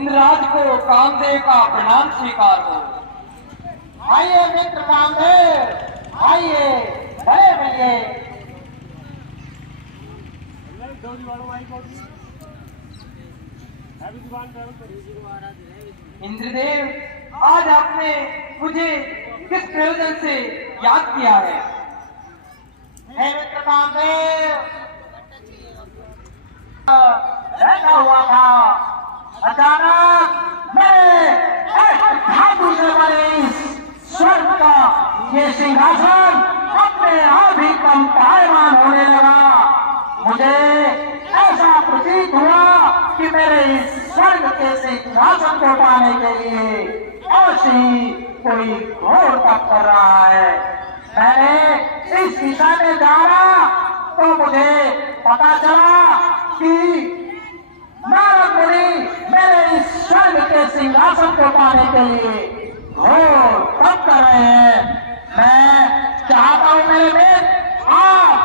इंद्रराज को कामदेव का प्रणाम स्वीकार हो। आइए मित्र कामदेव, आइए बड़े भैया। इंद्रदेव, आज आपने मुझे किस प्रयोजन से याद किया है? हे मित्र कामदेव, बैठा हुआ था, अचानक मेरे धातु से बने स्वर्ग का ये सिंहासन अपने आप ही कंपायमान होने लगा। मुझे ऐसा प्रतीत हुआ कि मेरे इस स्वर्ग के सिंहासन को पाने के लिए अवश्य कोई घोर तप कर रहा है। मैंने इस दिशा में जाना तो मुझे पता चला कि नारद मुनि मेरे इस स्वर्ग के सिंहासन को पाने के लिए घोर तप कर रहे हैं। मैं चाहता हूं मेरे मित्र, आप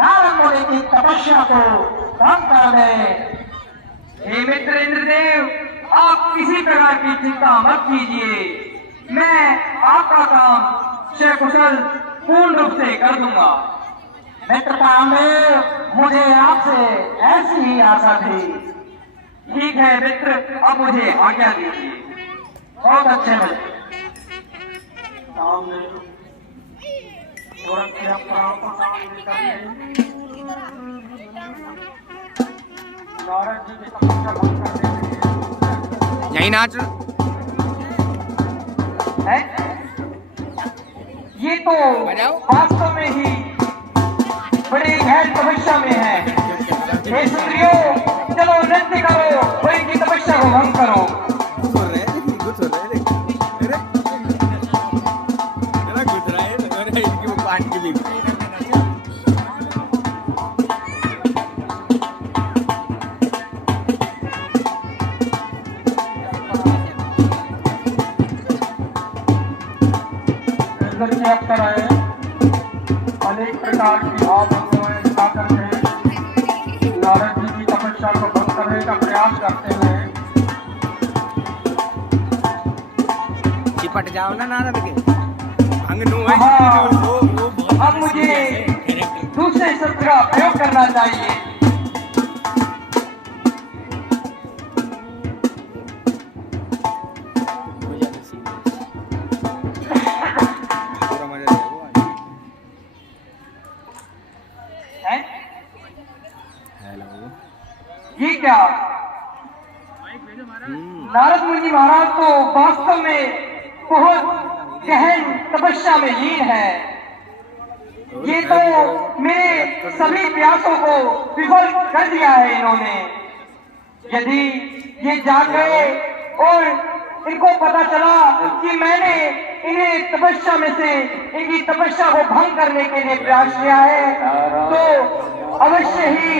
नारद मुनि की तपस्या को भंग कर दें। हे मित्र इंद्रदेव, आप किसी प्रकार की चिंता मत कीजिए। मैं आपका काम सकुशल पूर्ण रूप से कर दूंगा। मित्र कामदेव, मुझे आपसे ऐसी ही आशा थी। ठीक है मित्र, अब मुझे आज्ञा दीजिए। बहुत अच्छे मित्र। यही नाच है? ये तो वास्तव में ही बड़ी गहन तपस्या में है। हे सुंदरियों, चलो नृत्य करो और इनकी तपस्या को भंग करो। जप कराए, अनेक प्रकार की भाव भंगवाएं दिखा करके नारद जी की तपस्या को भंग करने का प्रयास करते हैं। चिपट जाओ ना नारद के भंग नु है। अब मुझे दूसरे शस्त्र का प्रयोग करना चाहिए। ये क्या? नारद मुनि महाराज तो वास्तव में बहुत गहन तपस्या में लीन है। ये तो मेरे सभी प्रयासों को विफल कर दिया है इन्होंने। यदि ये जाग गए और इनको पता चला कि मैंने इन्हें तपस्या में से इनकी तपस्या को भंग करने के लिए प्रयास किया है, तो अवश्य ही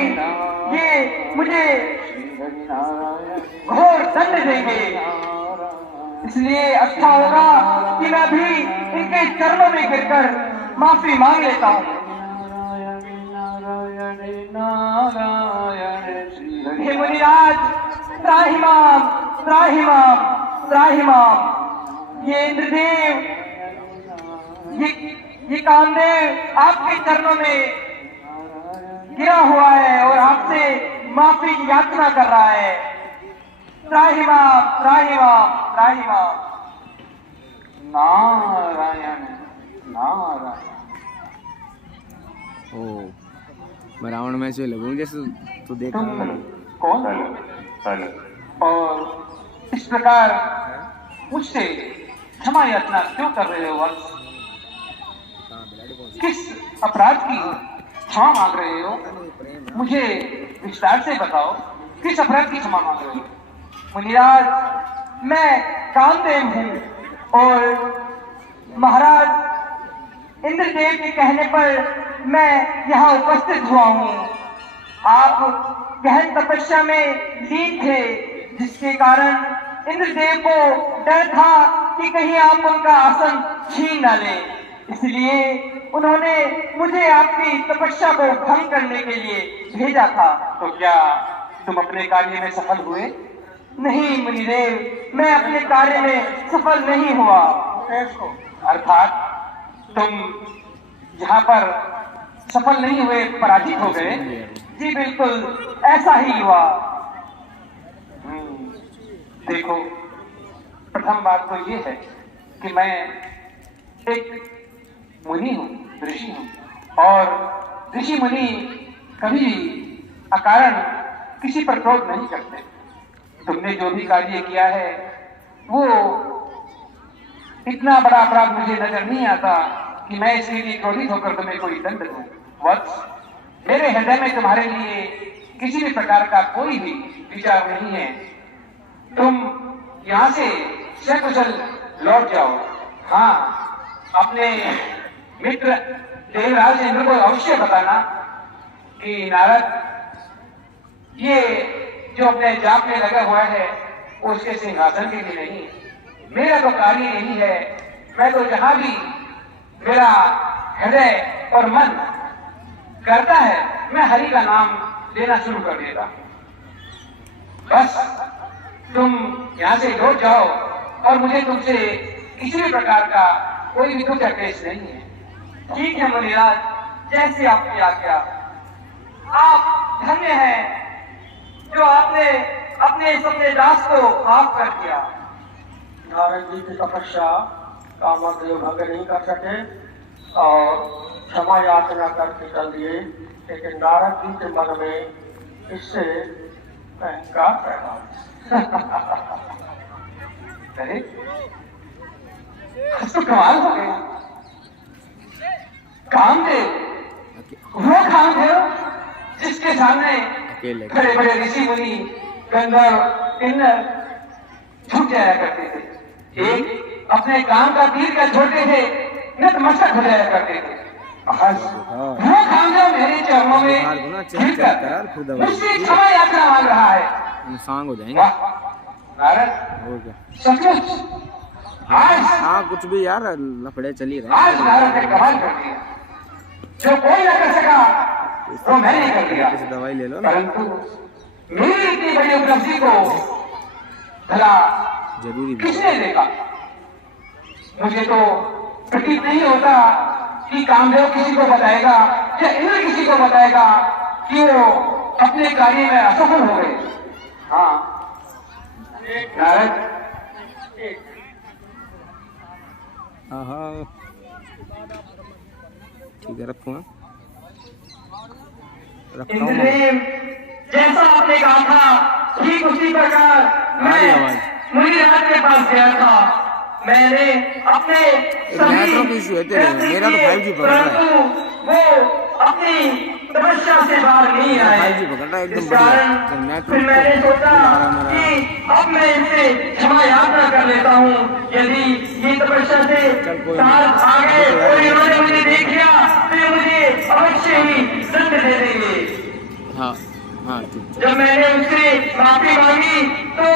ये मुझे घोर दंड देंगे। इसलिए अच्छा होगा कि मैं भी इनके चरणों में गिरकर माफी मांग लेता हूँ। हे मुनिराज, त्राहिमाम त्राहिमाम त्राहिमाम। ये इंद्रदेव, ये कामदेव आपके चरणों में गिरा हुआ है और आपसे माफी की याचना कर रहा है। त्राहिमाम त्राहिमाम त्राहिमाम। नारायण नारायण। मैं रावण में से लगूं जैसे तू देखा। कौन? और इस प्रकार मुझसे क्षमा याचना क्यों कर रहे हो वत्स? किस अपराध की क्षमा मांग रहे हो? मुझे विस्तार से बताओ, किस अपराध की क्षमा मांग रहे हो? मुनिराज, मैं कामदेव हूँ और महाराज इंद्रदेव के कहने पर मैं यहाँ उपस्थित हुआ हूँ। आप गहन तपस्या में लीन थे, जिसके कारण इंद्रदेव को डर था कि कहीं आप उनका आसन छीन न लें। इसलिए उन्होंने मुझे आपकी तपस्या को भंग करने के लिए भेजा था। तो क्या तुम अपने कार्य में सफल हुए? नहीं मुनिदेव, मैं अपने कार्य में सफल नहीं हुआ। अर्थात तुम यहाँ पर सफल नहीं हुए, पराजित हो गए। जी बिल्कुल ऐसा ही हुआ। देखो, प्रथम बात तो ये है कि मैं एक मुनि हूँ, ऋषि हूँ, और ऋषि मुनि कभी अकारण किसी पर क्रोध नहीं करते। तुमने जो भी कार्य किया है वो इतना बड़ा अपराध मुझे नजर नहीं आता कि मैं इसके लिए क्रोधित होकर तुम्हें कोई दंड दूं। वत्स, मेरे हृदय में तुम्हारे लिए किसी भी प्रकार का कोई भी विचार नहीं है। तुम यहाँ से सकुशल लौट जाओ। हाँ, अपने मित्र देवराज इंद्र को अवश्य बताना कि नारद ये जो अपने जाप में लगा हुआ है वो उसके सिंहासन के लिए नहीं, मेरा तो कार्य यही है। मैं तो जहां भी मेरा हृदय और मन करता है मैं हरि का नाम लेना शुरू कर देता। बस तुम यहाँ से लौट जाओ और मुझे तुमसे किसी भी प्रकार का कोई भी दुख या क्लेश नहीं है। ठीक है मुनिराज, जैसे आपकी आज्ञा। आप धन्य हैं जो आपने अपने सपने दास को माफ कर दिया। नारद जी की तपस्या कामदेव भंग नहीं कर सके और क्षमा याचना करके चल दिए, लेकिन नारद जी के मन में इससे अहंकार पैदा। अरे तो कमाल हो गया। कामदेव, वो कामदेव जिसके सामने बड़े बड़े ऋषि मुनि गंधर्व किन्नर झुक जाया करते थे, एक अपने काम का तीर का छोड़ते थे, नतमस्तक हो जाया करते थे। वो कामदेव मेरे चरणों में गिरकर मुझसे क्षमा याचना मांग रहा है। सांग हो जाएंगे नारद, सचमुच आज हाँ कुछ भी यार लफड़े चली रहे। आज नारद ने कमाल कर दिया, जो कोई न कर सका वो मैंने कर दिया। दवाई ले लो ना, परंतु मेरी इतनी बड़ी उपलब्धि को भला जरूरी किसने देखा? मुझे तो प्रतीत नहीं होता कि कामदेव किसी को बताएगा या इंद्र किसी को बताएगा कि वो अपने कार्य में असफल हो गए। हाँ नारद, हाँ ठीक है, रखूंगा। इंद्रदेव, जैसा आपने कहा था ठीक उसी प्रकार मैं मुनिराज के पास गया था। मैंने अपने नेटवर्क इशू है तेरे, मेरा तो 5G पकड़ रहा है। वो अपनी तपस्या से बाहर नहीं आए। 5G पकड़ रहा है एकदम इस बढ़िया। कारण फिर मैंने सोचा कि अब मैं इनसे क्षमा याचना कर लेता हूँ। यदि ये तपस्या से साथ आ गए और इन्होंने मुझे देख लिया तो मुझे अवश्य ही दंड दे देंगे। हाँ हाँ ठीक। जब मैंने उससे माफी मांगी तो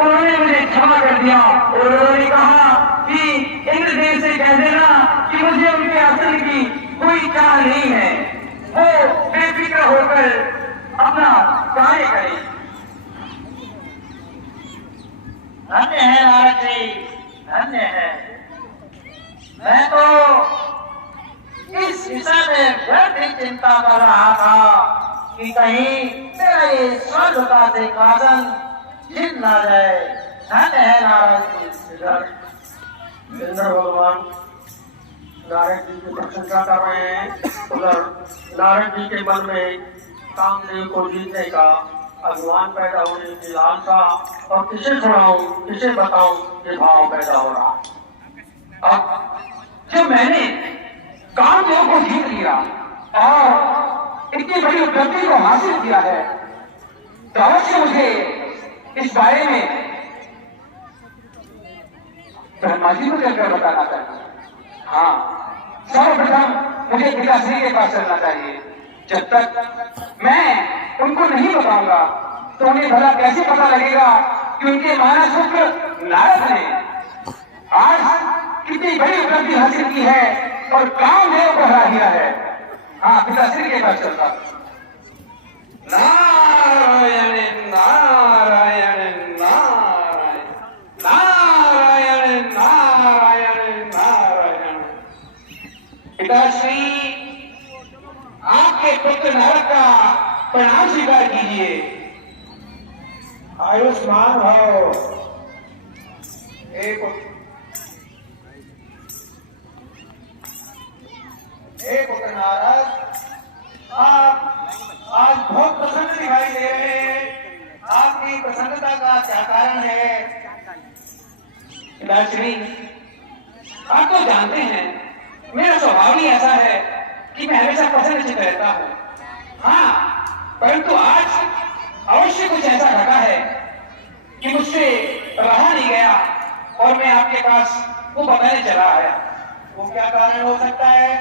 उन्होंने मुझे क्षमा कर दिया और उन्होंने कहा कि इंद्रदेव से कह देना कि मुझे उनके आसन की कोई चाह नहीं है, वो बेफिक्र होकर अपना कार्य करें। धन्य है नारद जी, धन्य है। मैं तो इस विषय में व्यर्थ चिंता कर रहा था कि कहीं मेरा ये स्वर्ग का सिंहासन छिन ना जाए। धन्य है नारद जी। इंद्र भगवान नारद जी की प्रशंसा कर रहे हैं। उधर नारद जी के मन में कामदेव को जीतने का अभिमान पैदा होने की लालसा और किसे सुनाऊं किसे बताऊं ये भाव पैदा हो रहा। अब जब मैंने कामदेव को जीत लिया और इतनी बड़ी उपलब्धि को हासिल किया है तो अवश्य मुझे इस बारे में ब्रह्मा जी को चलकर बताना चाहिए। हाँ, सर्वप्रथम मुझे पिताश्री के पास चलना चाहिए। जब तक मैं उनको नहीं बताऊंगा तो उन्हें भला कैसे पता लगेगा कि उनके मानस पुत्र नारद ने आज कितनी बड़ी उपलब्धि हासिल की है और कामदेव को हरा दिया है। हाँ, पिताश्री के पास चलता। नारायण नारायण नारायण। पिताश्री, आपके पुत्र नारद का प्रणाम स्वीकार कीजिए। आयुष्मान भव। पुत्र नारद, आप आज बहुत प्रसन्न दिखाई दे रहे हैं। आपकी प्रसन्नता का क्या कारण है? पिताश्री, आप तो जानते हैं मेरा स्वभाव ही ऐसा है कि मैं हमेशा प्रसन्नचित्त रहता हूँ। हाँ, परंतु आज अवश्य कुछ ऐसा घटा है कि मुझसे रहा नहीं गया और मैं आपके पास वो बताने चला आया। वो क्या कारण हो सकता है?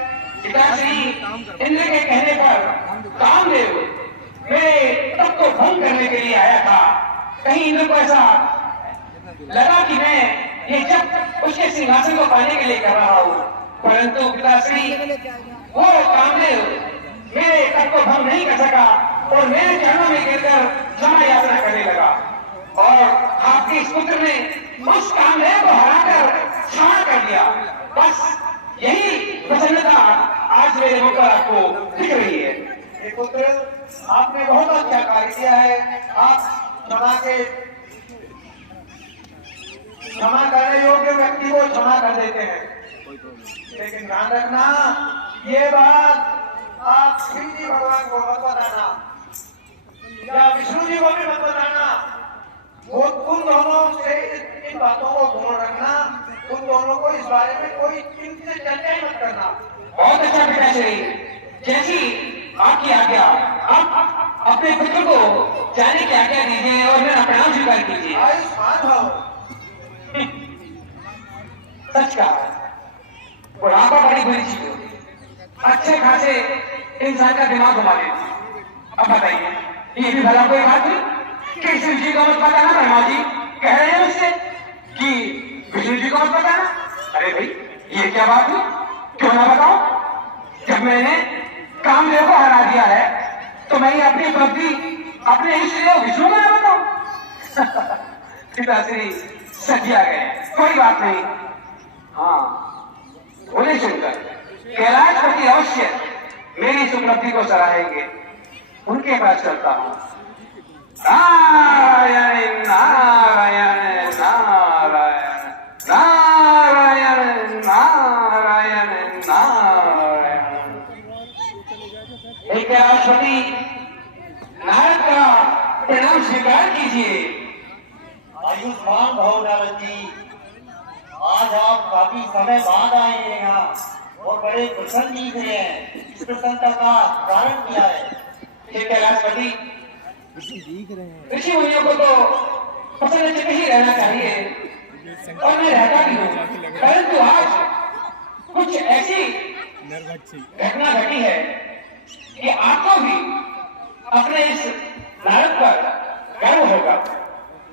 पिताश्री, इंद्र के कहने पर कामदेव मेरे तप को भंग करने के लिए आया था। कहीं इंद्र को ऐसा लगा कि मैं ये जब उसके सिंहासन को पाने के लिए कर रहा हूँ, परंतु पिताश्री वो कामदेव मेरे तप को भंग नहीं कर सका और मेरे चरणों में गिरकर क्षमा याचना करने लगा और आपके इस पुत्र ने उस कामदेव को हराकर क्षमा कर दिया। बस यही प्रसन्नता आज मेरे मुख पर आपको दिख रही है। ये पुत्र, आपने बहुत अच्छा कार्य किया है। आप क्षमा करने योग्य व्यक्ति को क्षमा कर देते हैं, लेकिन ध्यान रखना, ये बात आप शिव जी भगवान को मत बताना या विष्णु जी को भी मत बताना। वो उन दोनों से इन बातों को गौण रखना, उन दोनों को इस बारे में कोई इनसे चर्चा ही मत करना। बहुत अच्छा पिताश्री, जैसी आपकी आज्ञा। आप अपने पुत्र को जाने की आज्ञा दीजिए और मेरा प्रणाम स्वीकार कीजिए। आयुष्मान भव। सच का बुढ़ापा बड़ी बुरी चीज है। अच्छे खासे इंसान का दिमाग घुमा देती। अब बताइए, ये भी भला कोई बात नहीं कि शिव जी को मत बताना? ब्रह्मा जी कह रहे हैं मुझसे कि विष्णु जी को मत बताना। अरे भाई, ये क्या बात हुई? क्यों ना बताओ? जब मैंने कामदेव को हरा दिया है तो मैं ही अपनी उपलब्धि अपने इष्ट देव विष्णु को ना बताऊं? पिताश्री सजिया गए, कोई बात नहीं। हाँ, बोले सुनकर कैलाशपति अवश्य मेरी इस उपलब्धि को सराहेंगे। उनके पास चलता हूं। नारायण नारायण नारायण नारायण नारायण नारायण। हे कैलाशपति, नारद का प्रणाम स्वीकार कीजिए। आयुष्मान भव नारद जी, आज आप काफी समय बाद आए हैं यहाँ और बड़े प्रसन्न दिख रहे हैं। इस प्रसन्नता का कारण क्या है? हे कैलाशपति, ऋषि मुनियों को तो प्रसन्नचित्त ही रहना चाहिए और मैं रहता भी हूँ, परंतु आज कुछ ऐसी घटना घटी है कि आपको भी अपने इस नारद पर गर्व होगा।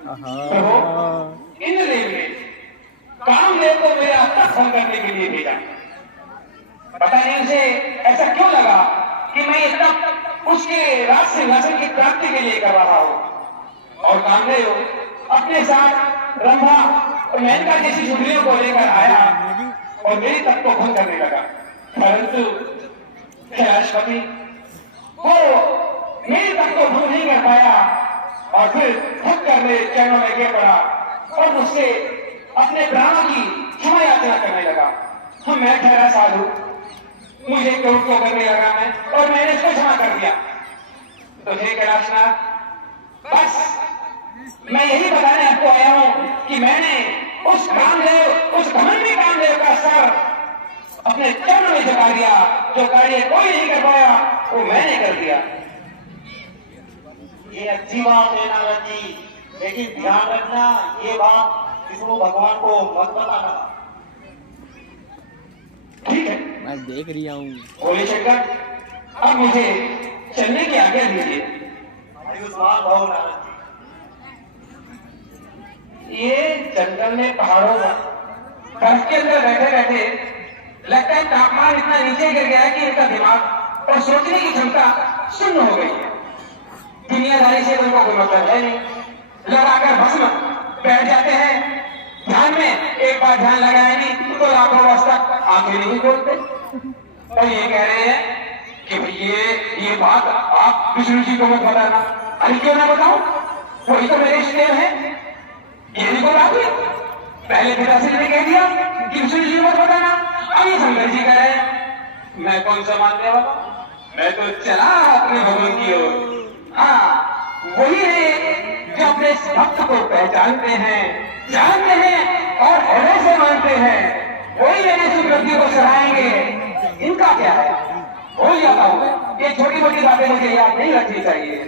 प्रभु, इंद्रदेव ने कामदेव को मेरा तप भंग करने के लिए भेजा। पता नहीं उसे ऐसा क्यों लगा कि मैं ये तप उसके राज सिंहासन की प्राप्ति के लिए कर रहा हूं। और कामदेव अपने साथ रंभा और मेनका जैसी झुगलियों को लेकर आया और मेरी तप को भंग करने लगा। परंतु कैलाशपति वो मेरी तप को भंग नहीं कर पाया और फिर खुद कर मेरे चरणों में गिर पड़ा और मुझसे अपने प्राणों की क्षमा याचना करने लगा। मैं ठहरा साधु, मुझे क्रोध को करने लगा मैं और मैंने इसको क्षमा कर दिया। तो हे कैलाशनाथ, बस मैं यही बताने आपको आया हूं कि मैंने उस कामदेव, उस घमंडी कामदेव का सर अपने चरण में झुका दिया। जो कार्य कोई नहीं कर पाया वो मैंने कर दिया। ये अच्छी बात है नारद जी, लेकिन ध्यान रखना, ये बात विष्णु भगवान को मत बताना। ठीक है, मैं देख रही हूँ। बोले शंकर, अब मुझे चलने की आज्ञा दीजिए। आयुष्मान भव नारद जी। ये जंगल में पहाड़ों में बर्फ के अंदर बैठे बैठे लगता है तापमान इतना नीचे गिर गया है कि इनका दिमाग और सोचने की क्षमता शून्य हो गई है। दुनियादारी से उनको कोई मतलब है नहीं, लगाकर भस्म बैठ जाते हैं। ध्यान में एक बार ध्यान लगाए नहीं तो लाखों वर्ष तक आंखें नहीं खोलते। और ये कह रहे हैं कि भाई ये बात आप विष्णु जी को मत बताना। अरे क्यों ना बताऊं, वही तो मेरे इष्टदेव है। ये नहीं बोला आपने, पहले पिताश्री ने कह दिया कि विष्णु जी को मत बताना। अब ये शंकर जी कह रहे हैं मैं कौन सा मानने वाला, मैं तो चला अपने भगवान की ओर। हाँ, वही है जो अपने भक्त को पहचानते हैं, जानते हैं और हृदय से मानते हैं, वही मेरी इस उपलब्धि को सराहेंगे। इनका क्या है, हो जाता हूं। ये छोटी मोटी बातें मुझे याद नहीं रखनी चाहिए।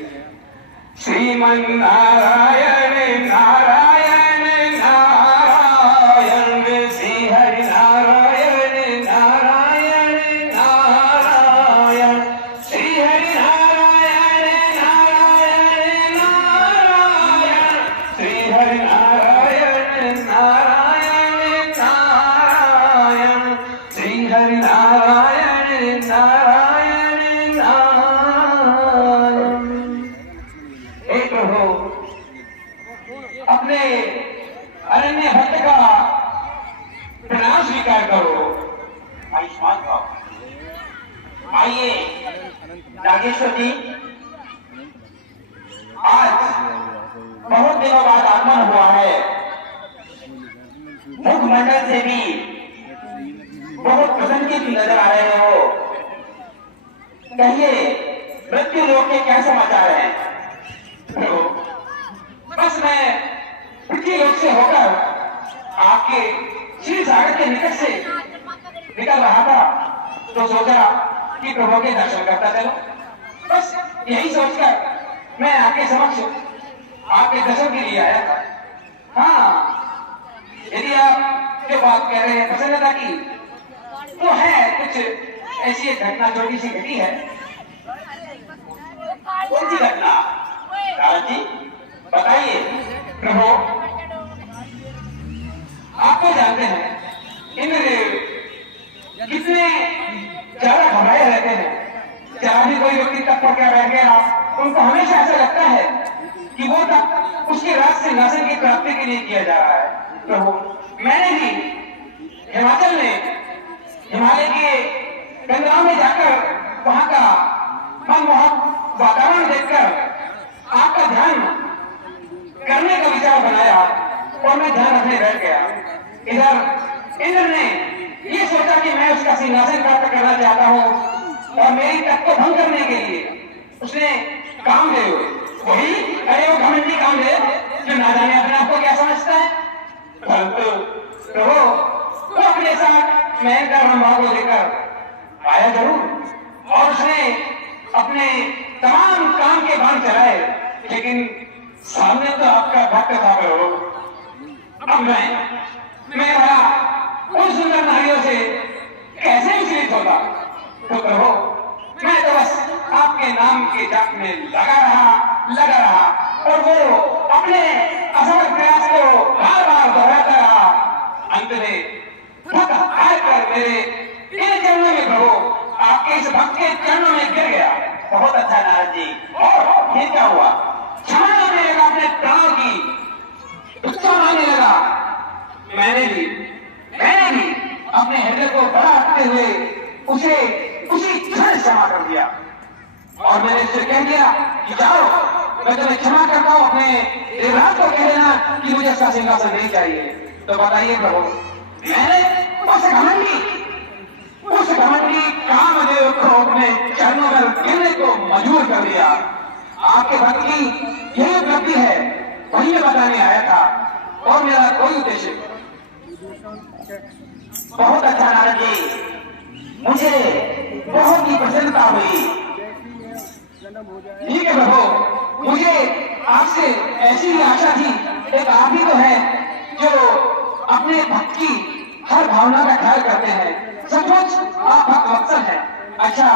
श्रीमन नारायण नारायण नारायण, श्री हरि नारायण नारायण नारायण, श्री हरि नारायण नारायण नारायण, श्री हरि नारायण नारायण नारायण, श्री हरि नारायण नारायण नारायण। हे प्रभु, अपने अनन्य भक्त का प्रणाम स्वीकार करो। आयुष्मान भव। आइए नागेश्वर जी, आज बहुत दिनों बाद आगमन हुआ है। मुखमंडल से भी बहुत प्रसन्नचित्त नजर आ रहे हो। कहिए मृत्यु लोक के क्या समाचार हैं? बस मैं पृथ्वी लोक से होकर आपके क्षीर सागर के निकट से निकल रहा था, तो सोचा कि प्रभु के दर्शन करता चलो। बस यही सोचकर मैं आपके समक्ष आपके दर्शन के लिए आया था। हाँ, यदि आप जो बात कह रहे हैं प्रसन्नता की, तो है कुछ ऐसी एक घटना छोटी सी घटी है। कौन सी घटना नारद जी, बताइए। प्रभु, आप तो जानते हैं इंद्रदेव कितने ज्यादा घबराए रहते हैं। जहां भी कोई व्यक्ति तप करके बैठ गया, उनको हमेशा ऐसा लगता है कि वो तप उसके राज सिंहासन की प्राप्ति के लिए किया जा रहा है। प्रभु, मैंने भी हिमाचल में हिमालय के गंगाओं में जाकर वहां का मनमोहक वातावरण देखकर आपका ध्यान करने का विचार बनाया और मैं ध्यान रखने बैठ गया। इधर इंद्र ने ये सोचा कि मैं उसका सिंहासन प्राप्त करना चाहता हूँ और मेरी तप को भंग करने के लिए उसने कामदेव, वही अरे वो घमंडी कामदेव जो ना जाने अपने आप को क्या समझता है, परंतु प्रभु वो अपने साथ मैं का ब्रह्मा को लेकर आया जरूर और उसने अपने तमाम काम के बाण चलाए, लेकिन सामने तो आपका भक्त था प्रभु। अब मैं उन सुंदर नारियों से कैसे विचलित होता? तो प्रभु, मैं तो बस आपके नाम के जाप में लगा रहा और वो अपने असफल प्रयास को बार बार दोहराता रहा। अंत में थक हार कर मेरे इन चरणों में प्रभु, आपके इस भक्त के चरणों में गिर गया। बहुत अच्छा नारद जी। और ये क्या हुआ? क्षमा करने लगा, अपने प्राणों की उत्साह आने लगा। मैंने भी अपने हृदय को बड़ा रखते हुए उसे उसी क्षण क्षमा कर दिया और मैंने उससे कह दिया कि जाओ, मैं तुम्हें क्षमा करता हूं, अपने देवराज को कह देना कि मुझे इसका सिंहासन नहीं चाहिए। तो बताइए प्रभु, मैंने उस घमंडी कामदेव को अपने चरणों पर गिरने को मजबूर कर दिया। आपके भक्त की यही उपलब्धि है, वही मैं बताने आया था और मेरा कोई उद्देश्य। बहुत अच्छा नारद जी, मुझे बहुत ही प्रसन्नता हुई। ठीक है प्रभु, मुझे आपसे ऐसी ही आशा थी। एक आप ही तो है जो अपने भक्त की हर भावना का ख्याल करते हैं। सचमुच आप भक्त वत्सल हैं। अच्छा,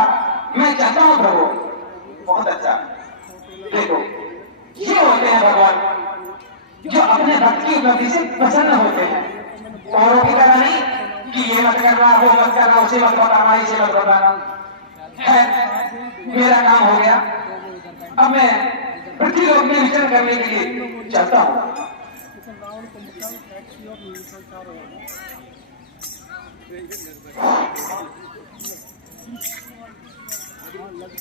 मैं चाहता हूं प्रभु, बहुत अच्छा। देखो, ये होते हैं भगवान जो अपने भक्त की उपलब्धि से प्रसन्न होते हैं। औरों की तरह नहीं कि ये मत करना, वो मत करना, उसे मत बताना, इसे मत बताना। है, मेरा काम हो गया। अब मैं पृथ्वी लोक में विचरण करने के लिए चाहता हूं।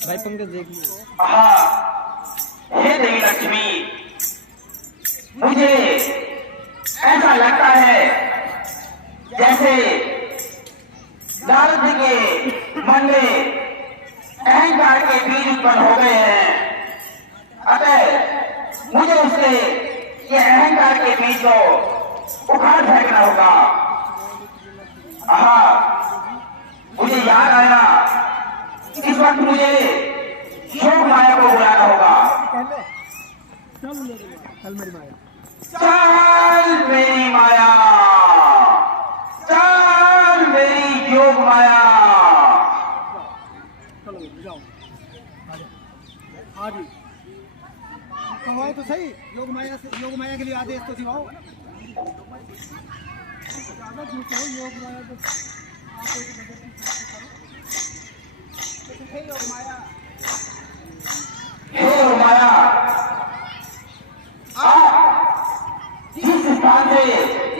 भाई पंकज देख लो। हे देवी लक्ष्मी, मुझे ऐसा लगता है जैसे नारद जी के मन में अहंकार के बीज उत्पन्न हो गए हैं। अतः मुझे उससे ये अहंकार के बीज को उखाड़ फेंकना होगा। मुझे याद आया, इस वक्त मुझे शोक माया को बुलाना होगा। चल मेरी माया, चल मेरी योग माया। कमाओ तो सही, योग माया के लिए आदेश तो दिवाओ। ज़्यादा झूठ हो, योग माया तो योग माया। हे योग माया, जिस स्थान से,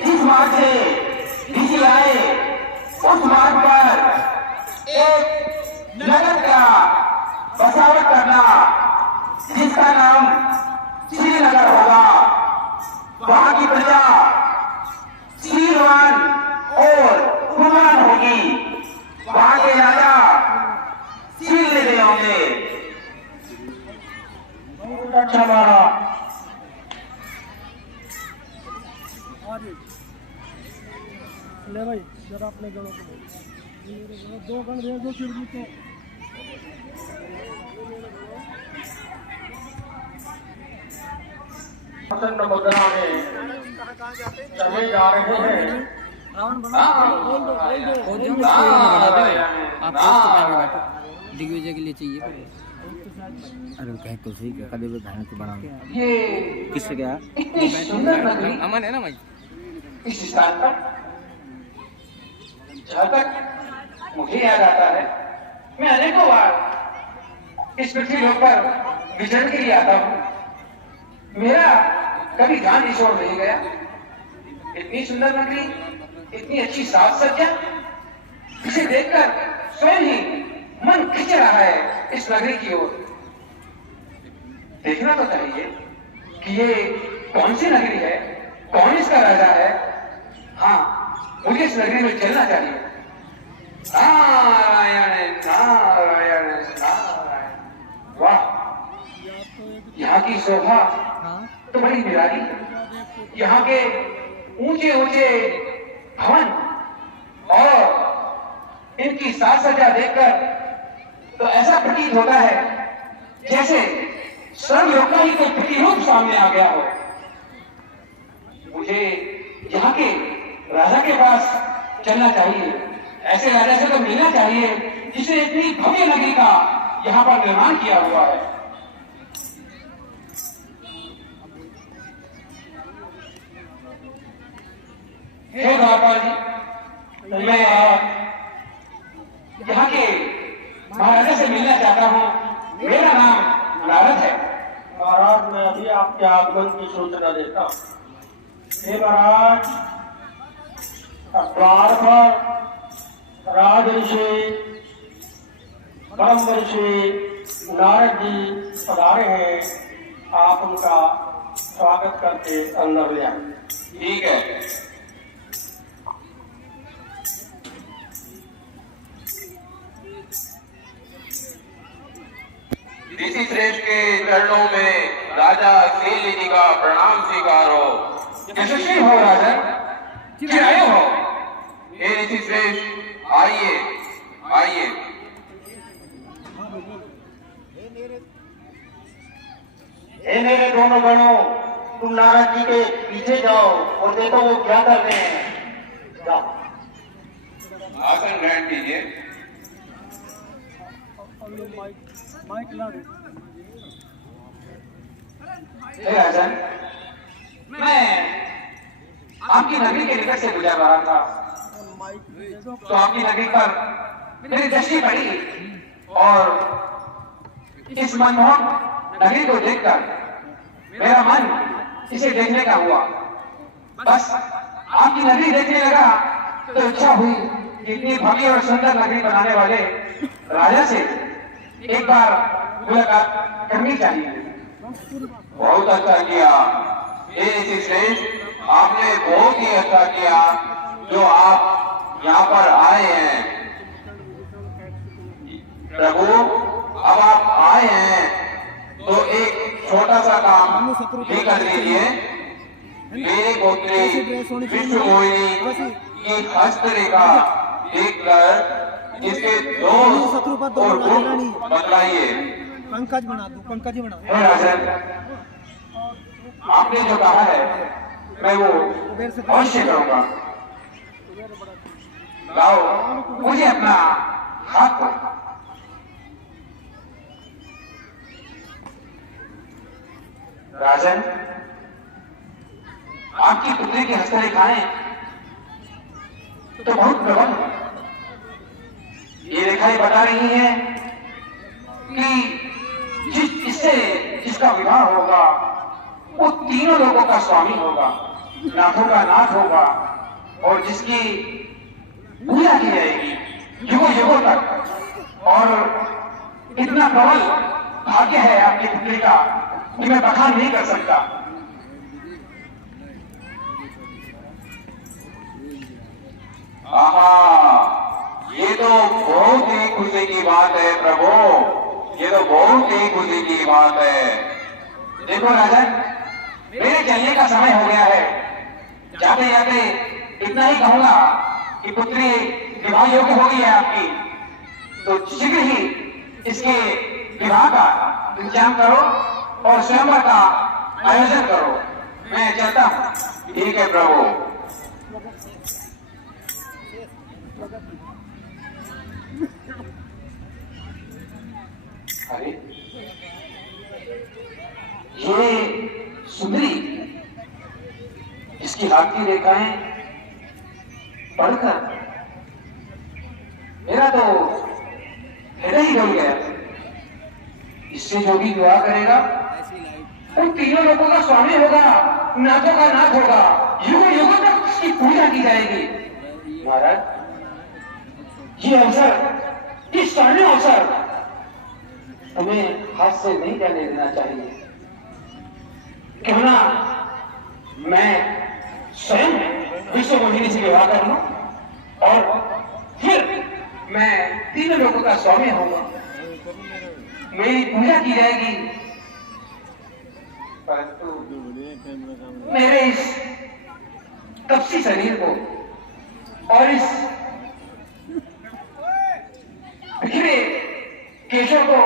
जिस मार्ग से ऋषि आए, उस मार्ग पर एक नगर का बसावट करना, जिसका नाम श्रीनगर होगा। वहां की प्रजा शीलवान और गुणवान होगी। वहां के राजा शील लेने होंगे। बहुत अच्छा मारा। ले भाई जरा अपने गणों को दो गण भेज दो फिर भी तो प्रसन्न मुद्रा में चले जा रहे हैं। दिग्विजय के लिए चाहिए। अरे कह तो सही, कदे भी बहन को बना ये किससे गया? इतनी सुंदर नगरी अमन है ना भाई? इस स्थान पर जहाँ तक मुझे याद आता है, मैं अनेकों बार इस पृथ्वी लोक पर विचरण के लिए आता हूँ। मेरा कभी ध्यान इस ओर नहीं गया। इतनी सुंदर नगरी, इतनी अच्छी साज सज्जा, इसे देखकर स्वयं ही मन खिंच रहा है इस नगरी की ओर। देखना तो चाहिए कि ये कौन सी नगरी है, कौन इसका राजा है। हाँ, मुझे इस नगरी में चलना चाहिए। नारायण नारायण नारायण। वाह, यहाँ की शोभा तो बड़ी निराली है। यहाँ के ऊंचे ऊंचे भवन और इनकी साज सज्जा देखकर तो ऐसा प्रतीत होता है जैसे स्वर्ग लोक का ही कोई प्रतिरूप सामने आ गया हो। मुझे यहाँ के राजा के पास चलना चाहिए। ऐसे राजा से तो मिलना चाहिए जिसने इतनी भव्य नगरी का यहाँ पर निर्माण किया हुआ है। हे द्वारपाल जी, मैं यहाँ के महाराजा से मिलना चाहता हूँ। मेरा नाम नारद है। महाराज, मैं अभी आपके आगमन की सूचना देता हूँ। हे महाराज, द्वार पर राज ऋषि ब्रह्म ऋषि नारद जी पधारे हैं। आप उनका स्वागत करके अंदर ले आए। ठीक है। ऋषि श्रेष्ठ के चरणों में राजा शैली जी का प्रणाम स्वीकार हो। यशस्वी हो राजन, चिरायु हो। हे ऋषि श्रेष्ठ, आइए आइए। हे मेरे दोनों गणों, तुम नारद जी के पीछे जाओ और देखो वो क्या कर रहे हैं। जाओ। आसन ग्रहण कीजिए। माइक ला दे। हे राजन, मैं आपकी नगरी के निकट से गुजर रहा था तो आपकी नगरी पर मेरी दृष्टि पड़ी और इस मनमोहक नगरी को देखकर मेरा मन इसे देखने का हुआ। बस आपकी नगरी देखने लगा तो इच्छा हुई कि इतनी भव्य और सुंदर नगरी बनाने वाले राजा से एक बार मुलाकात करनी चाहिए। बहुत अच्छा किया ये ऋषि श्रेष्ठ, आपने बहुत ही अच्छा किया जो आप यहाँ पर आए हैं। प्रभु अब आप आए हैं तो एक छोटा सा काम भी कर लीजिए। मेरी पुत्री विश्व मोहिनी की हस्तरेखा देखकर इसके दोस्त और गुण बतलाइए। पंकज बना दो, पंकज ही बना दो। हे राजन, आपने जो कहा है मैं वो अवश्य करूंगा। लाओ मुझे अपना हाथ दो। राजन, आपकी पुत्री की हस्तरेखाएं तो बहुत प्रबल है। ये रेखाएं बता रही हैं कि जिसका विवाह होगा वो तीनों लोगों का स्वामी होगा, नाथों का नाथ होगा और जिसकी पूजा की जाएगी युगों युगों तक। और इतना प्रबल भाग्य है आपकी पुत्री का कि मैं बखान नहीं कर सकता। ये तो बहुत ही खुशी की बात है प्रभु, ये तो बहुत ही खुशी की बात है। देखो राजन, मेरे चलने का समय हो गया है। जाते जाते इतना ही कहूंगा कि पुत्री विवाह योग्य हो गई है आपकी, तो शीघ्र ही इसके विवाह का इंतजाम करो और स्वयंवर का आयोजन करो। मैं चाहता हूं। ठीक है प्रभु। अरे ये सुंदरी, इसकी हाथ की रेखाएं पढ़कर मेरा तो हृदय ही डोल गया। इससे जो भी विवाह करेगा उन तीनों लोगों का स्वामी होगा, नाथों का नाथ होगा, युगों युगों तक उसकी पूजा की जाएगी। महाराज, ये अवसर, ये स्वर्णिम अवसर तुम्हें हाथ से नहीं जाने देना चाहिए। क्यों ना मैं स्वयं विश्व मोहिनी से विवाह कर लूं और फिर मैं तीनों लोगों का स्वामी होगा, मेरी पूजा की जाएगी। परंतु मेरे इस तपसी शरीर को और इस बिखरे केशों को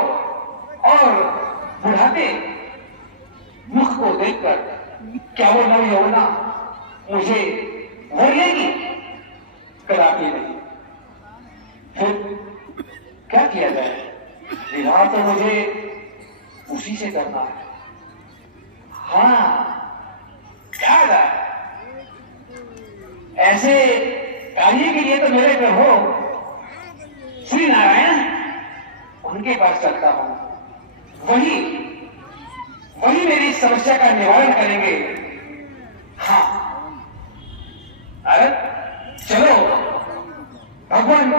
और बुढ़ापे मुख को देखकर क्या वो नव यौवना मुझे भर लेगी? कदापि नहीं। फिर क्या किया जाए? विवाह तो मुझे उसी से करना है। हाँ, क्या जाए? ऐसे कार्य के लिए तो मेरे प्रभु श्री नारायण, उनके पास चलता हूं। वही मेरी समस्या का निवारण करेंगे। हाँ, अरे चलो भगवान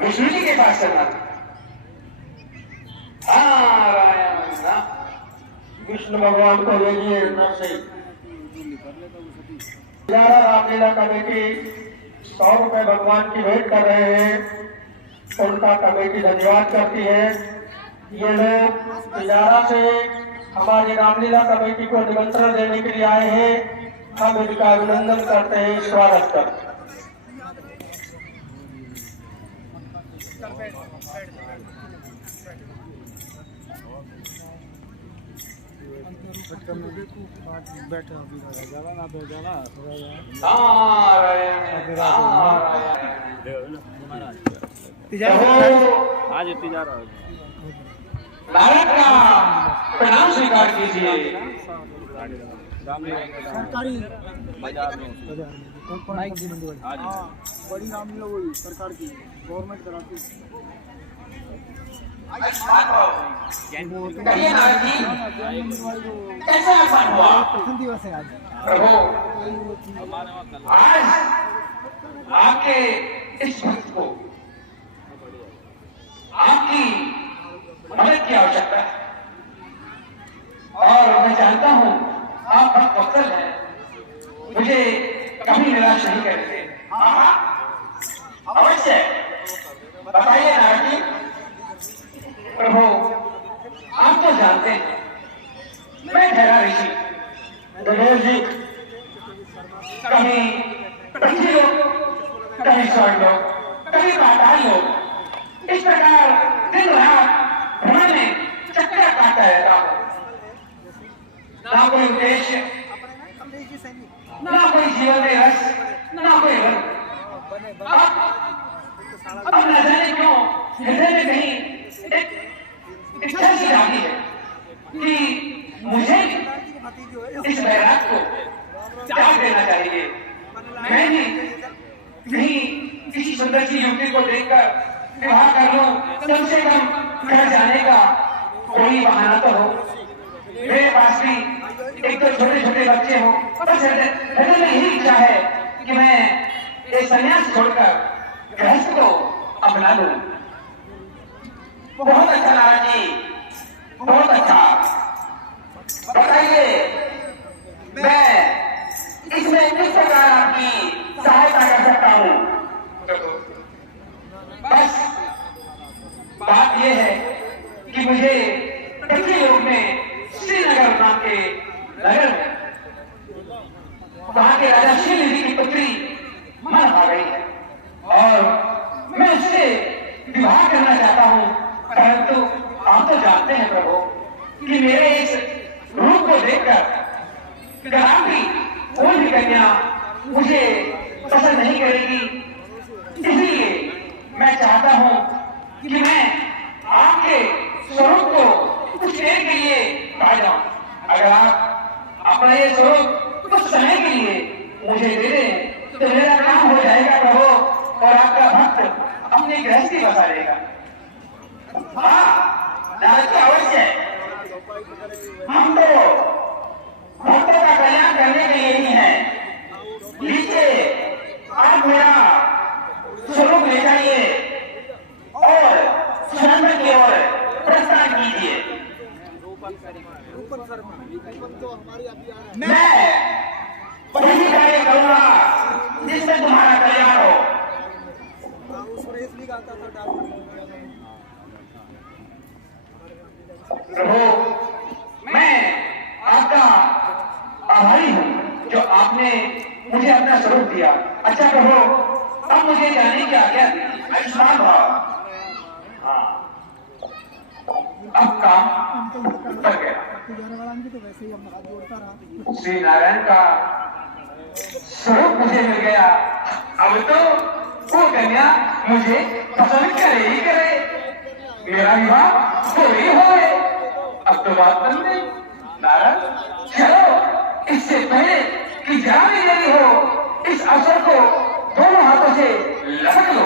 विष्णु जी के पास चलना। विष्णु भगवान को भेजिए न से। रामलीला कमेटी 100 रुपए भगवान की भेंट कर रहे हैं, उनका कमेटी धन्यवाद करती है। ये लोग तिजारा से हमारी रामलीला कमेटी को निमंत्रण देने के लिए आए हैं। हम इनका अभिनंदन करते हैं, स्वागत करते हैं। बैठे आज तिजारा भारत का प्रणाम स्वीकार कीजिए। सरकारी बाजार में बड़ी रामलीला वही सरकार की, गवर्नमेंट कराती है। कहिए नारद जी, कैसा आह्वान हुआ? प्रथम दिवस है आज। प्रभु, आज आपके इस भक्त को आपकी मदद की आवश्यकता है और मैं जानता हूं आप बहुत वक्तल हैं, मुझे कभी निराश नहीं करेंगे। अवश्य बताइए नारद जी। प्रभु आप तो जानते हैं मैं ठहरा ऋषि गणेश जी, कभी पृथ्वी लोग, कभी स्वर्ग लोग, कभी पाताल लोग, इस प्रकार दिन रात भ्रमण में चक्कर काटता रहता हूं। ना कोई उद्देश्य, ना कोई जीवन में रस, ना कोई रंग। अब न जाने क्यों हृदय में कहीं एक इच्छा सी जाती है कि मुझे इस बैराग को त्याग देना चाहिए। मैं भी कहीं किसी सुंदर सी युवती को देखकर विवाह कर लूं, कम से कम घर जाने का कोई बहाना तो हो। मेरे पास भी एक तो छोटे छोटे बच्चे हो, बस हृदय में यही इच्छा है कि मैं ये संन्यास छोड़कर गृहस्थ को अपना लूं। बहुत अच्छा नारद जी, बहुत अच्छा। बताइए मैं इसमें किस प्रकार आपकी सहायता कर सकता हूं? बस बात यह है कि मुझे पृथ्वी लोक में श्रीनगर नाम के नगर में वहां के राजा श्रीनिधि की पुत्री मन आ गई है और मैं उससे विवाह करना चाहता हूं, परंतु आप तो जानते हैं प्रभु कि मेरे इस रूप को देखकर कदापि कोई भी कन्या मुझे पसंद नहीं करेगी। इसलिए मैं चाहता हूं कि मैं आपके स्वरूप को कुछ देर के लिए पा जाऊं। अगर आप अपना ये स्वरूप कुछ समय के लिए मुझे दे दें तो मेरा काम हो जाएगा प्रभु और आपका भक्त अपनी गृहस्थी बसा लेगा। हाँ नारद जी, अवश्य हम तो भक्तों का कल्याण करने के लिए ही है। लीजिए आप मेरा स्वरूप ले जाइए और स्वयं की ओर प्रस्थान कीजिए। मैं वही कार्य करूंगा जिसमें तुम्हारा कल्याण हो। प्रभु मैं आपका आभारी हूं जो आपने मुझे अपना स्वरूप दिया। अच्छा प्रभु अब मुझे जाने की आज्ञा दी। आयुष्मान भाव। हाँ अब काम कर गया। श्री नारायण का स्वरूप मुझे मिल गया। अब तो वो कन्या मुझे पसंद करे ही करे, मेरा विवाह हो ही होए। अब तो बात बन गई। नारायण चलो इससे पहले कि जान ही नहीं हो इस अवसर को दोनों हाथों से लपट लो।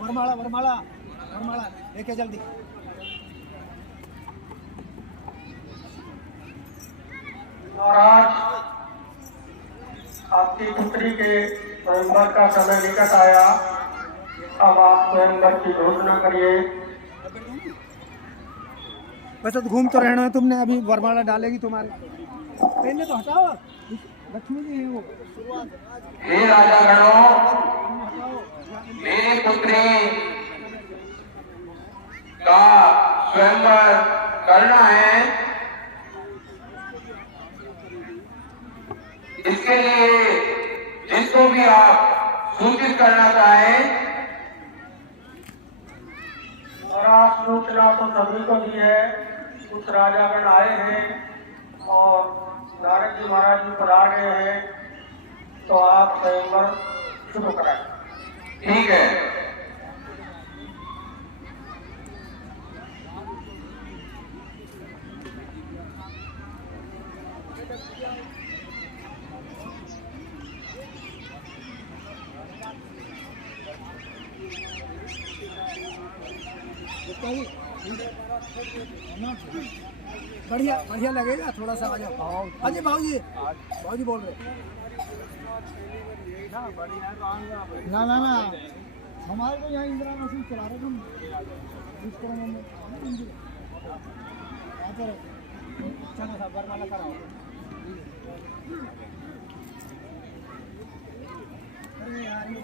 वरमाला वरमाला वरमाला लेके जल्दी। महाराज आपकी पुत्री के स्वयंवर का समय निकट आया। अब आप स्वयंवर की घोषणा करिए। वैसे तो घूम तो रहना है तुमने, अभी वरमाला डालेगी तुम्हारे। पहले तो हटाओ, लक्ष्मी जी है वो। हे राजा गणों, मेरी पुत्री का स्वयंवर करना है। इसके लिए जिसको भी आप सूचित करना चाहें। और आप सूचना तो सभी को दी है। कुछ राजागण आए हैं और नारद जी महाराज जी पधार रहे हैं, तो आप स्वयंवर शुरू कराएं। ठीक है। बढ़िया बढ़िया लगेगा थोड़ा सा। अजय भाजी बोल रहे। ना ना ना हमारे तो यहाँ इंदिरा मशीन चला रहे तुम इस कोरोना में यहाँ पर चलो सब बरमाला कराओ अरे यार ये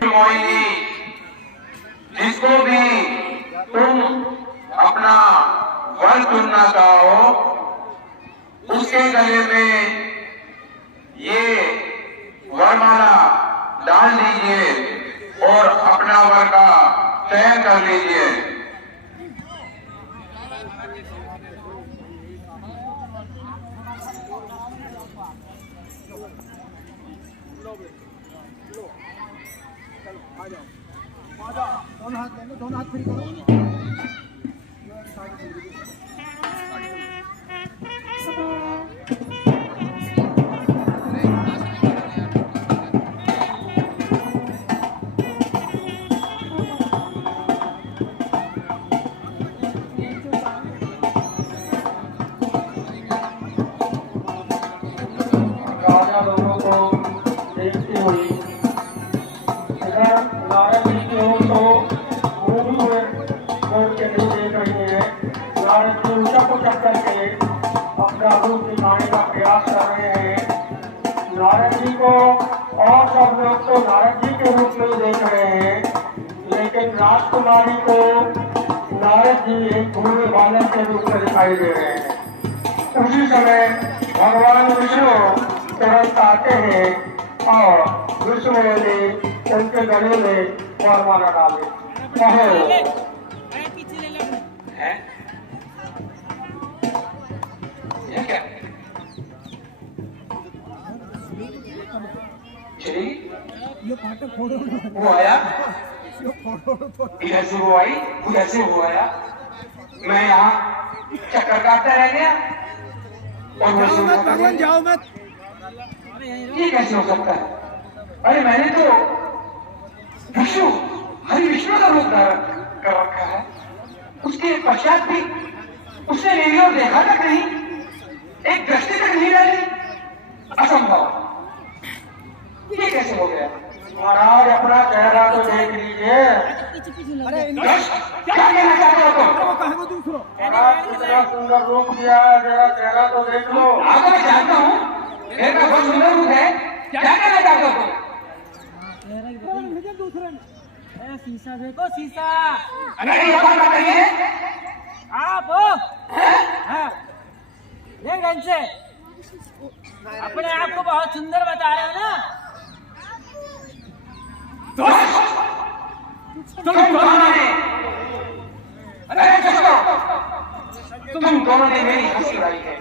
भी मोहिनी, जिसको भी तुम अपना वर चुनना चाहो उसके गले में ये वरमाला डाल दीजिए और अपना वर का चयन कर लीजिए। दोनों हाथ फ्री करो राजा लोगों को देखती हुई इधर नारद जी की ओर तो मूवी में मोड़ के नहीं देख रही है। नारद जी उचक उचक करके अपना रूप दिखाने का प्रयास कर रहे हैं। नारद जी को और सब लोग तो नारद जी के रूप में देख रहे हैं, लेकिन राजकुमारी को नारद जी एक भूरे बालक के रूप में दिखाई दे रहे हैं। उसी समय भगवान विष्णु तुरंत आते हैं और विष्णु ने उनके गले में वरमाला डाले। है ये क्या चली ये फाटक फोड़ो वो आया ये फोड़ो इधर से वो आई उधर से वो आया, मैं यहाँ चक्कर काटता रह गया और वो जाओ मत भगवान जाओ मत ये कैसे हो सकता है? अरे मैंने तो विष्णु हरि विष्णु का रूप धारण कर रखा है, उसके पश्चात भी उसने मेरी ओर देखा तक नहीं, एक दृष्टि तक नहीं डाली। असंभव, ये कैसे हो गया? महाराज अपना चेहरा तो देख लीजिए। अरे क्या कहना चाहते हो तुम? कहाँ को दूसरो महाराज कितना सुंदर रूप दिया है, जरा चेहरा तो देख लो। आपको मैं जानता हूँ मेरा बहुत सुंदर रूप है, क्या कहना चाहते हो तुम? दूसरे शीशा देखो शीशा। अरे ये कौन बात है? आप हो हाँ, देख ढंग से अपने आप को बहुत सुंदर बता रहे हो ना। तुम दोनों ने अरे तुम दोनों ने मेरी हंसी उड़ाई है।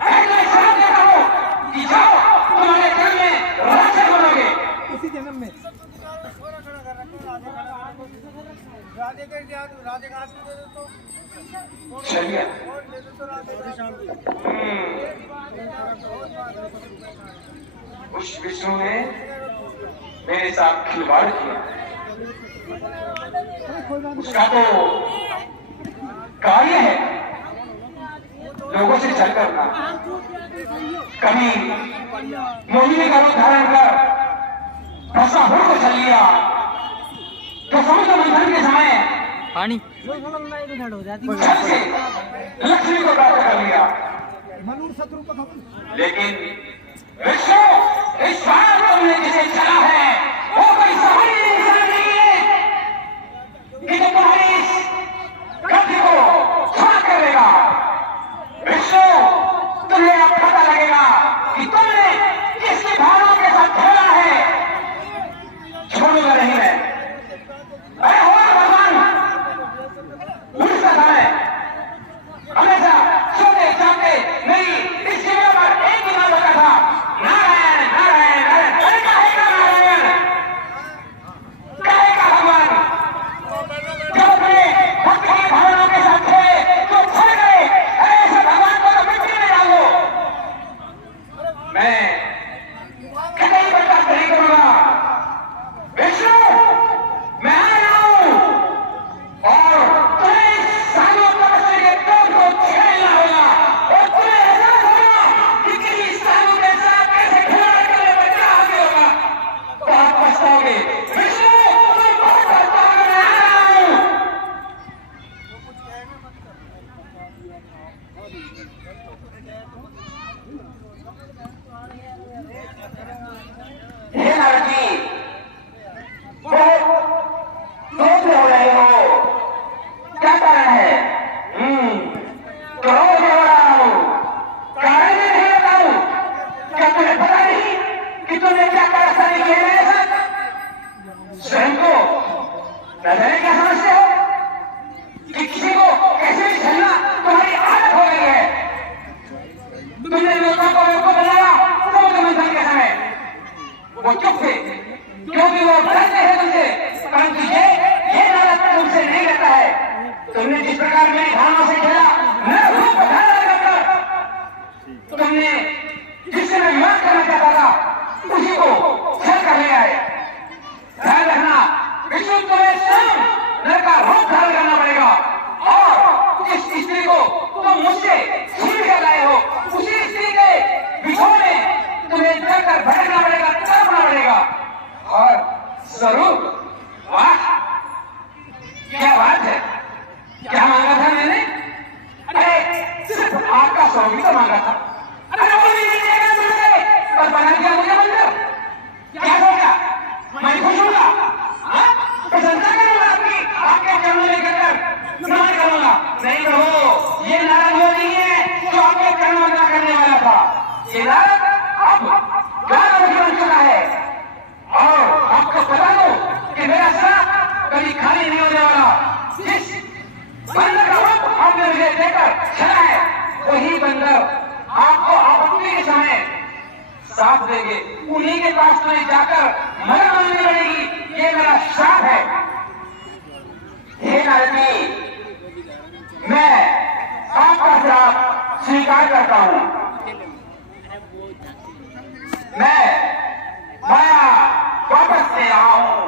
मैं शराब देता हूँ कि जाओ तुम्हारे दिल में राक्षस बनोगे। इसी जन्म में चलिए उस विष्णु ने मेरे साथ खिलवाड़ किया, उसका तो कार्य है लोगों से छल करना। कभी मोहिनी का रूप धारण कर भस्मासुर को छल लिया, तो समुद्र मंथन के समय पानी छल से लक्ष्मी को प्राप्त कर लिया। मनूर शत्रु का खबर लेकिन विष्णु इस बार तुमने जिसे छला है वो कोई सामान्य इंसान नहीं है कि जो तुम्हारी इस गति को क्षमा करेगा। विष्णु तुम्हें अब पता लगेगा कि तुमने किसकी भावनाओं के साथ खेला है। छोड़ूंगा नहीं मैं। अरे हो भगवान उड़ता था मैं हमेशा सोते जाते मेरी इस जीवन पर एक ही नाम होता था, नारायण नारायण नारायण। अरे कहेगा नारायण, कहेगा भगवान। जब अपने भक्त की भावनाओं के साथ खेले तो छल गए। अरे ऐसे भगवान को तो मिट्टी में डालो। मैं हे नारद जी, बहुत क्रोध में हो रहे हो, क्या कारण है? क्रोध में हो रहा हूं, कारण मैं नहीं बताऊं। क्या तुम्हें पता नहीं कि तुमने क्या करासानी किए मेरे साथ? स्वयं को न जाने क्या समझते हो कि किसी को कैसे भी छलना तुम्हारी आदत हो गई है। तुमने लोगों को बनाया समुद्र मंथन के समय, वो चुप थे क्योंकि वो डरते हैं तुमसे, परंतु ये नारद तुमसे नहीं रहता है। तुमने जिस प्रकार मेरी भावनाओं से खेला, मैं रूप धारण करकर तुमने जिससे मैं विवाह करना चाहता था उसी को छल कर ले आए। ध्यान रखना, विष्णु तुम्हें स्वयं नर का रूप धारण करना पड़ेगा और जिस स्त्री को तुम मुझसे छीन कर लाए हो उसी स्त्री के विषय में तुम्हें जाकर भटकना पड़ेगा, तड़पना पड़ेगा। और स्वरूप, वाह क्या बात है! क्या मांगा था मैंने? अरे सिर्फ आपका स्वरूप ही तो मांगा था। अरे वो भी नहीं देगा मुझसे और बना दिया मुझे मंदिर। क्या हो गया? मैं खुश हूँगा, प्रशंसा करूंगा आपकी, आपके चरणों में गिरकर नमन करूंगा। नहीं प्रभु, ये नारद वो नहीं है जो आपके चरण वंदना करने वाला था। ये नारद अब गाना बन चुका है और आपको बता दो कि मेरा साथ कभी खाली नहीं होने वाला। जिस बंदर का रूप आपने मुझे देकर चला है वही बंदर आपको आपत्ति के समय साथ देंगे। उन्हीं के पास तुम्हें जाकर मदद मांगनी पड़ेगी। ये मेरा श्राप है। हे नारद जी, मैं आपका श्राप स्वीकार करता हूं। मैं माया वापस ले रहा हूं।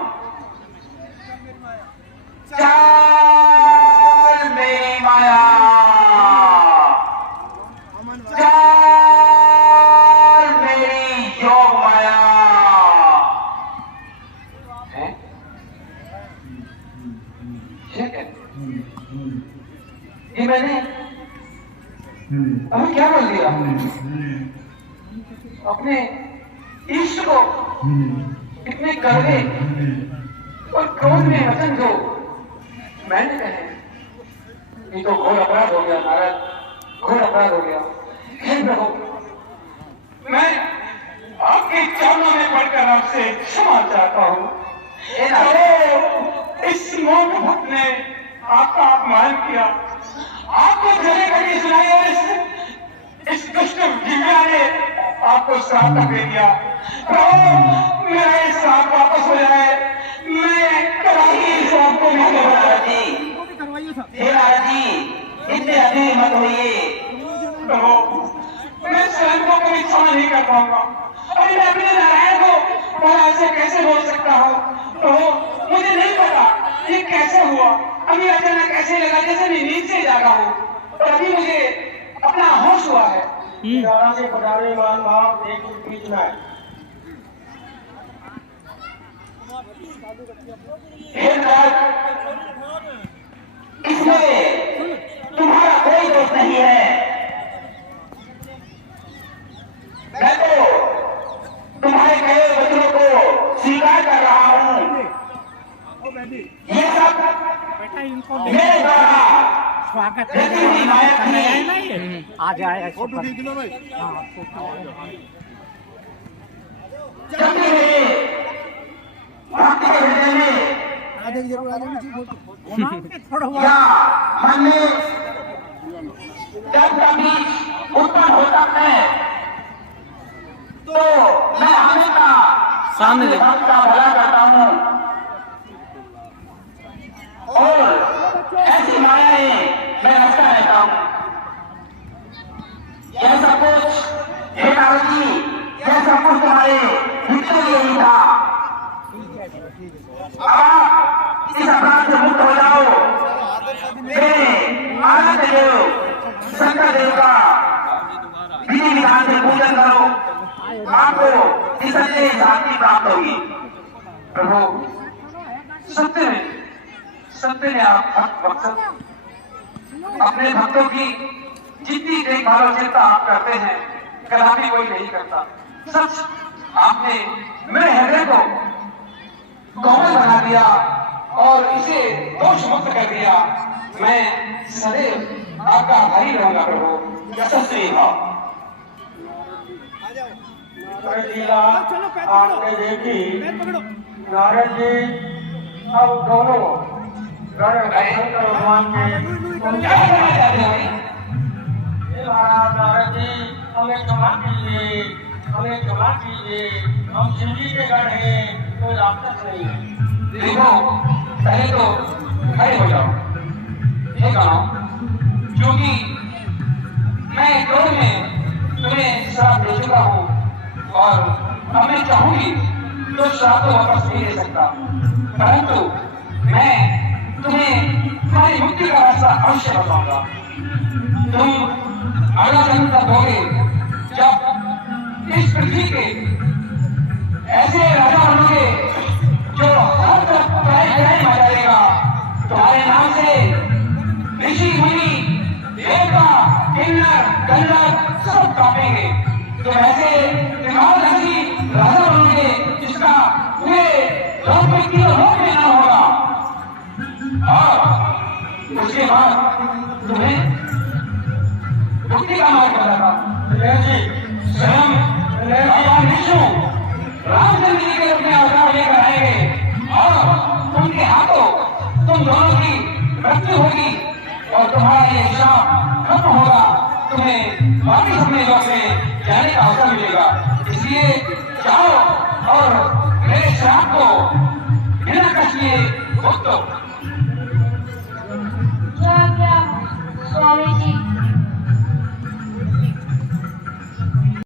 चल मेरी माया, चल मेरी योग माया। है? ठीक है, ये मैंने अभी क्या बोल दिया? अपने इष्ट को इतने कड़वे और क्रोध में वचन जो मैंने कहे, ये तो घोर अपराध हो गया नारद, घोर अपराध हो गया। हे प्रभु, मैं आपके चरणों में पड़कर आपसे क्षमा चाहता हूँ। इस मूर्ख भक्त ने आपका अपमान किया, आपको जले करके सुनाई और इस दुष्ट दिव्या ने आपको श्राप दे दिया। प्रभु, मेरा ये श्राप वापस हो जाए, मैं कभी इस श्राप को नहीं करवाऊंगा जी। हे नारद जी, इतने अधीर मत होइए। प्रभु, मैं स्वयं को कभी क्षमा नहीं कर पाऊंगा। अभी मैं अपने नारायण को भला ऐसे कैसे बोल सकता हूँ? प्रभु, मुझे नहीं पता ये कैसे हुआ। अभी अचानक ऐसे लगा जैसे मैं नींद से जागा हूँ और अभी मुझे अपना होश हुआ है। दारा के पधारे मान भाव एक बीच में है। हे नारद, इसमें तुम्हारा कोई दोष नहीं है। मैं तो तुम्हारे कहे वचनों को स्वीकार कर रहा हूँ। ये सब मेरे द्वारा स्वागत रची हुई माया थी। आ जाए फोटो खींच लो भाई। जब भी मेरे भक्त के हृदय में जरूर आ जाएगी फोटो या मन में जब कभी उत्पन्न होता है तो मैं हमेशा सामने भक्त का भला करता हूँ और ऐसी मायाएं मैं रचता रहता हूँ। यह सब कुछ हे नारद जी, यह सब कुछ तुम्हारे हित के लिए ही था। आप इस अपराध से मुक्त हो जाओ। मेरे आनंद देव शंकर देव का विधि विधान से पूजन करो, आपको इससे शांति प्राप्त होगी। प्रभु, सत्य ने आप अपने भक्तों की जितनी देखभाल और चिंता आप करते हैं कदापि कोई नहीं करता। सच आपने मेरे हृदय को कोमल बना दिया और इसे दोष मुक्त कर दिया। मैं सदैव आपका आभारी रहूंगा प्रभु। यशस्वी भाव। नारद लीला आपने देखी। नारद जी अब दोनों शंकर भगवान क्या कहना चाहते हैं भाई? महाराज नारद जी हमें क्षमा कीजिए, हमें क्षमा कीजिए, हम शिव जी के गण हैं, कोई राक्षस नहीं है। देखो पहले तो खड़े हो जाओ। ये कहो क्योंकि मैं क्रोध में तुम्हें श्राप दे चुका हूँ और अब मैं चाहूंगी तो श्राप तो वापस नहीं दे सकता, परंतु मैं तुम्हें तुम्हारी मुक्ति का रास्ता अवश्य बताऊंगा। तुम अगला जन्म तब होगे जब इस पृथ्वी के ऐसे राजा बनोगे जो हर तरफ प्राय मचा देगा। तुम्हारे नाम से ऋषि मुनि देवता किन्नर गंधर्व सब कांपेंगे। तुम ऐसे त्रिकालदर्शी राजा बनोगे जिसका पूरे लोक में तीनों लोक में नाम होगा। और उसके बाद तुम्हें मुक्ति का मार्ग बताता। स्वयं भगवान विष्णु रामचंद्र जी के अपने अवतार लेकर आएंगे और उनके हाथों तुम दोनों की मृत्यु होगी और तुम्हारा ये श्राप खत्म होगा। तुम्हें वापिस अपने लोक में जाने का अवसर मिलेगा। इसलिए जाओ और मेरे श्राप को बिना कष्ट किए मुक्त हो। स्वामी जी